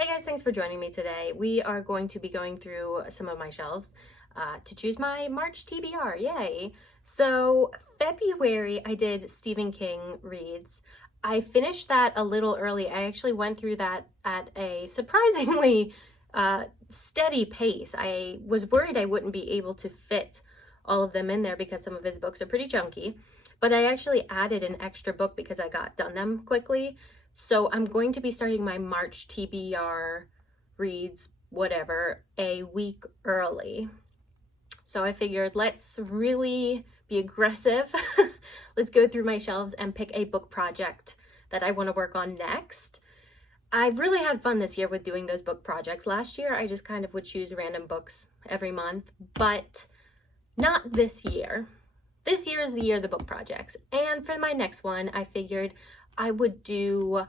Hey guys, thanks for joining me today. We are going to be going through some of my shelves to choose my March TBR. Yay! So February I did Stephen King reads. I finished that a little early. I actually went through that at a surprisingly steady pace. I was worried I wouldn't be able to fit all of them in there because some of his books are pretty chunky, but I actually added an extra book because I got done them quickly. So I'm going to be starting my March TBR reads, whatever, a week early. So I figured let's really be aggressive. Let's go through my shelves and pick a book project that I want to work on next. I've really had fun this year with doing those book projects. Last year, I just kind of would choose random books every month, but not this year. This year is the year of the book projects. And for my next one, I figured I would do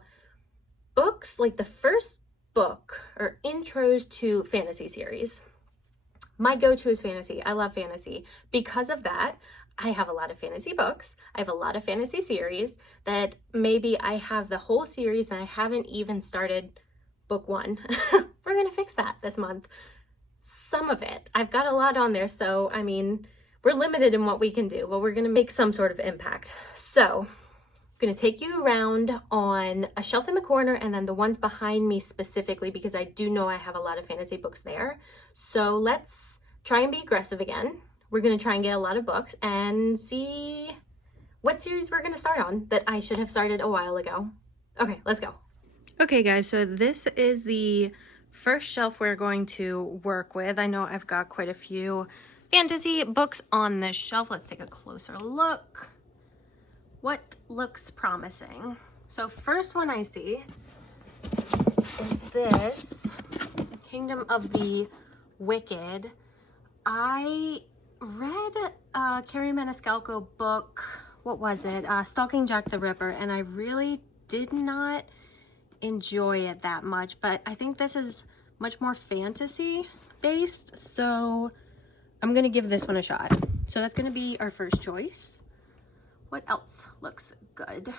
books like the first book or intros to fantasy series. My go-to is fantasy. I love fantasy. Because of that, I have a lot of fantasy books. I have a lot of fantasy series that maybe I have the whole series and I haven't even started book one. We're gonna fix that this month. Some of it. I've got a lot on there, so I mean, we're limited in what we can do, but we're gonna make some sort of impact. So I'm gonna take you around on a shelf in the corner and then the ones behind me specifically because I do know I have a lot of fantasy books there. So let's try and be aggressive again. We're gonna try and get a lot of books and see what series we're gonna start on that I should have started a while ago. Okay, let's go. Okay guys, so this is the first shelf we're going to work with. I know I've got quite a few fantasy books on this shelf. Let's take a closer look. What looks promising? So first one I see is this Kingdom of the Wicked. I read Carrie Maniscalco book, what was it? Stalking Jack the Ripper, and I really did not enjoy it that much, but I think this is much more fantasy based, so I'm gonna give this one a shot. So that's gonna be our first choice. What else looks good?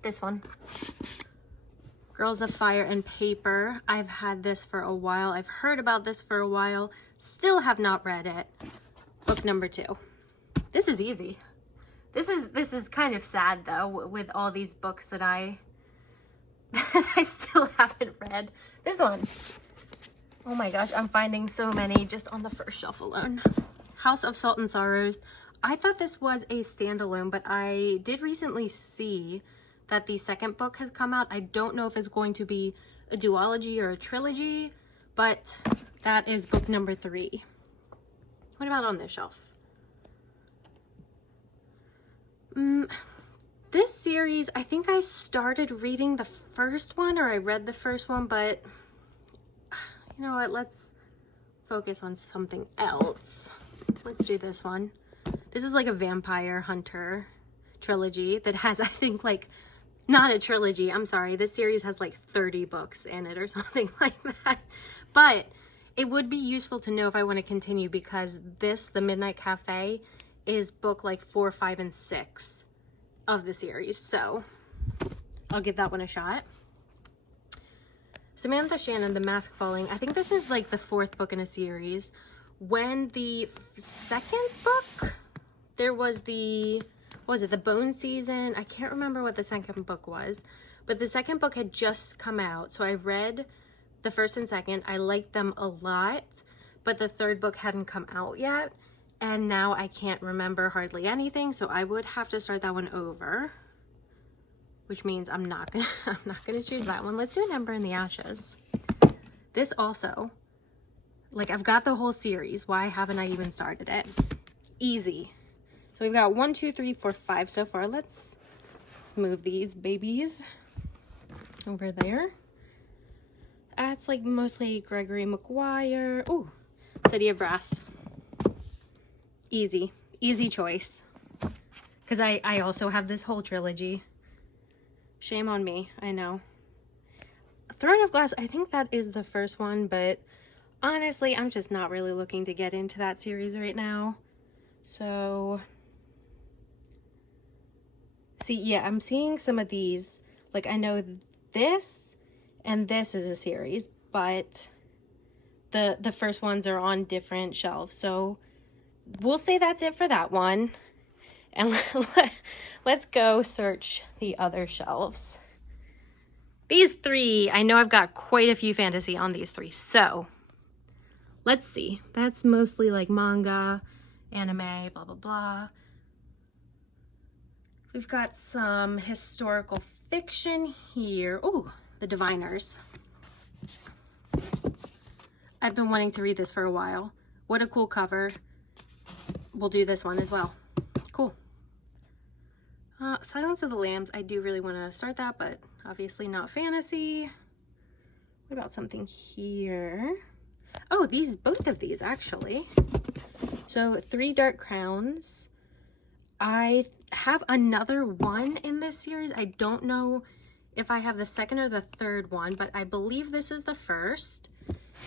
This one. Girls of Fire and Paper. I've had this for a while. I've heard about this for a while. Still have not read it. Book number 2. This is easy. This is kind of sad though, with all these books that I still haven't read. This one. Oh my gosh, I'm finding so many just on the first shelf alone. House of Salt and Sorrows. I thought this was a standalone, but I did recently see that the second book has come out. I don't know if it's going to be a duology or a trilogy, but that is book number 3. What about on this shelf? This series, I think I started reading the first one, or I read the first one, but you know what? Let's focus on something else. Let's do this one. This is like a vampire hunter trilogy that has, I think, like, not a trilogy, I'm sorry. This series has like 30 books in it or something like that. But it would be useful to know if I want to continue because this, The Midnight Cafe, is book like 4, 5, and 6 of the series. So I'll give that one a shot. Samantha Shannon, The Mask Falling. I think this is like the 4th book in a series. When the second book, there was the, what was it, the Bone Season? I can't remember what the second book was, but the second book had just come out. So I read the first and second. I liked them a lot, but the third book hadn't come out yet. And now I can't remember hardly anything. So I would have to start that one over, which means I'm not gonna choose that one. Let's do an Ember in the Ashes. This also, like, I've got the whole series. Why haven't I even started it? Easy. So we've got 1, 2, 3, 4, 5 so far. Let's move these babies over there. That's like mostly Gregory Maguire. Ooh, City of Brass. Easy choice. Because I also have this whole trilogy. Shame on me, I know. Throne of Glass, I think that is the first one, but honestly, I'm just not really looking to get into that series right now. So, see, yeah, I'm seeing some of these. Like, I know this and this is a series, but the first ones are on different shelves. So we'll say that's it for that one. And let's go search the other shelves. These three, I know I've got quite a few fantasy on these three. So let's see. That's mostly like manga, anime, blah, blah, blah. We've got some historical fiction here. Ooh, The Diviners. I've been wanting to read this for a while. What a cool cover. We'll do this one as well. Cool. Silence of the Lambs. I do really want to start that, but obviously not fantasy. What about something here? Oh, both of these actually. So 3 Dark Crowns. I have another one in this series. I don't know if I have the second or the third one, but I believe this is the first.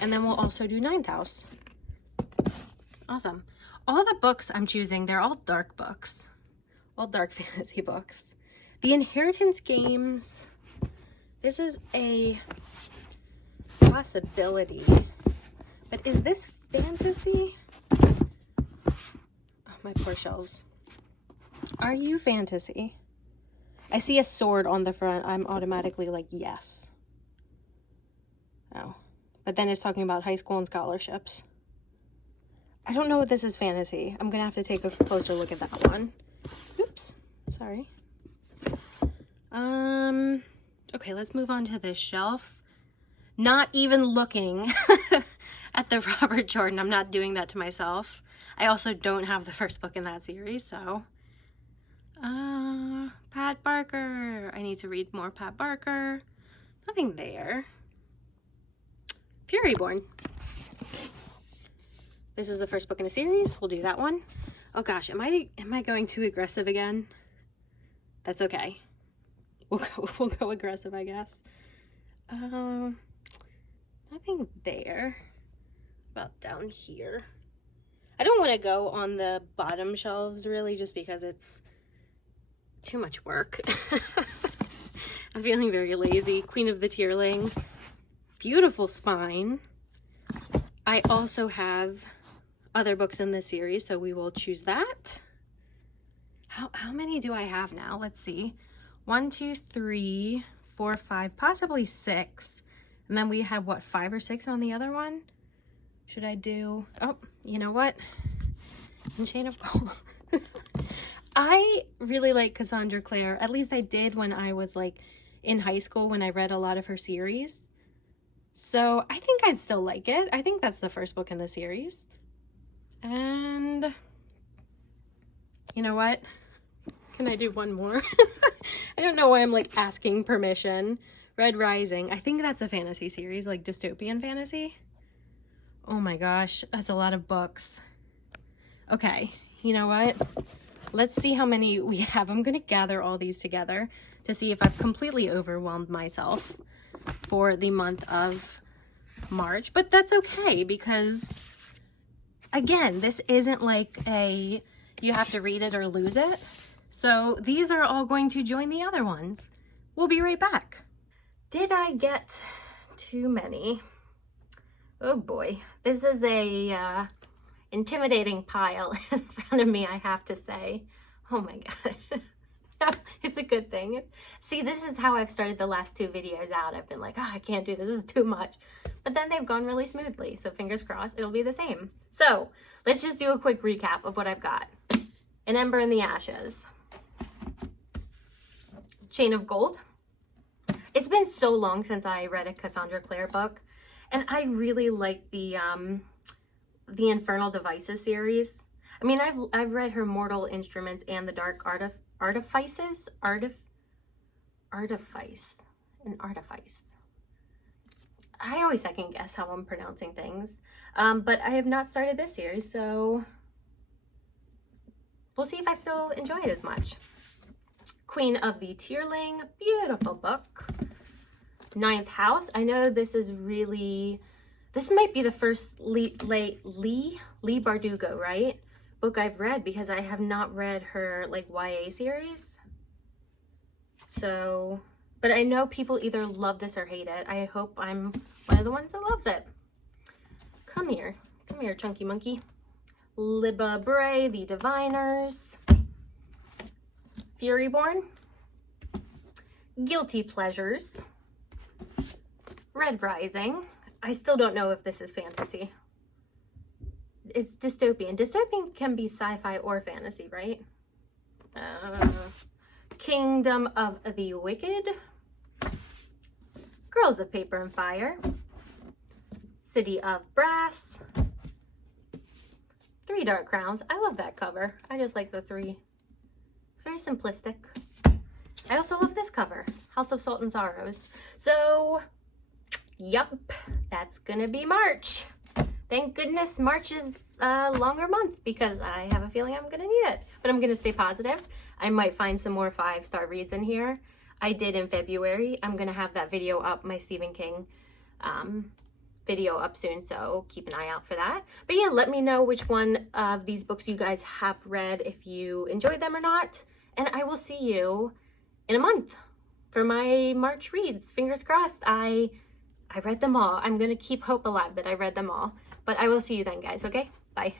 And then we'll also do Ninth House. Awesome. All the books I'm choosing, they're all dark books. All dark fantasy books. The Inheritance Games. This is a possibility. But is this fantasy? Oh, my poor shelves. Are you fantasy? I see a sword on the front. I'm automatically like, yes. Oh. But then it's talking about high school and scholarships. I don't know if this is fantasy. I'm going to have to take a closer look at that one. Oops. Sorry. Okay, let's move on to this shelf. Not even looking at the Robert Jordan. I'm not doing that to myself. I also don't have the first book in that series, so... Pat Barker. I need to read more Pat Barker. Nothing there. Furyborn. This is the first book in a series. We'll do that one. Oh gosh, am I going too aggressive again? That's okay. We'll go aggressive, I guess. Nothing there. About down here. I don't want to go on the bottom shelves really, just because it's too much work. I'm feeling very lazy. Queen of the Tierling. Beautiful spine. I also have other books in this series, so we will choose that. How many do I have now? Let's see. 1, 2, 3, 4, 5, possibly 6. And then we have, what, 5 or 6 on the other one? Should I do... Oh, you know what? In Chain of Gold. I really like Cassandra Clare. At least I did when I was, like, in high school when I read a lot of her series. So I think I'd still like it. I think that's the first book in the series. And... you know what? Can I do one more? I don't know why I'm like asking permission. Red Rising. I think that's a fantasy series, like dystopian fantasy. Oh my gosh, that's a lot of books. Okay, you know what? Let's see how many we have. I'm gonna gather all these together to see if I've completely overwhelmed myself for the month of March. But that's okay, because again, this isn't like a you have to read it or lose it. So these are all going to join the other ones. We'll be right back. Did I get too many? Oh boy, this is a intimidating pile in front of me, I have to say. Oh my gosh. No, it's a good thing. See, this is how I've started the last 2 videos out. I've been like, oh, I can't do this. This is too much. But then they've gone really smoothly. So fingers crossed, it'll be the same. So let's just do a quick recap of what I've got. An Ember in the Ashes. Chain of Gold. It's been so long since I read a Cassandra Clare book. And I really like the Infernal Devices series. I mean, I've read her Mortal Instruments and the Dark Artifices. Artifice. An artifice. I always second guess how I'm pronouncing things. But I have not started this series, so we'll see if I still enjoy it as much. Queen of the Tierling, beautiful book. Ninth House. I know this is really, this might be the first Leigh Bardugo, right? Book I've read, because I have not read her like YA series. So But I know people either love this or hate it. I hope I'm one of the ones that loves it. Come here, chunky monkey. Libba Bray, The Diviners. Furyborn. Guilty Pleasures. Red Rising. I still don't know if this is fantasy. It's dystopian. Dystopian can be sci-fi or fantasy, right? Kingdom of the Wicked. Girls of Paper and Fire. City of Brass. 3 Dark Crowns. I love that cover. I just like the 3. It's very simplistic. I also love this cover, House of Salt and Sorrows. So, yup, that's gonna be March. Thank goodness March is a longer month because I have a feeling I'm gonna need it. But I'm gonna stay positive. I might find some more 5-star reads in here. I did in February. I'm gonna have that video up, my Stephen King video up soon, so keep an eye out for that. But yeah, let me know which one of these books you guys have read, if you enjoyed them or not. And I will see you in a month for my March reads. Fingers crossed. I read them all. I'm gonna keep hope alive that I read them all. But I will see you then, guys, okay? Bye.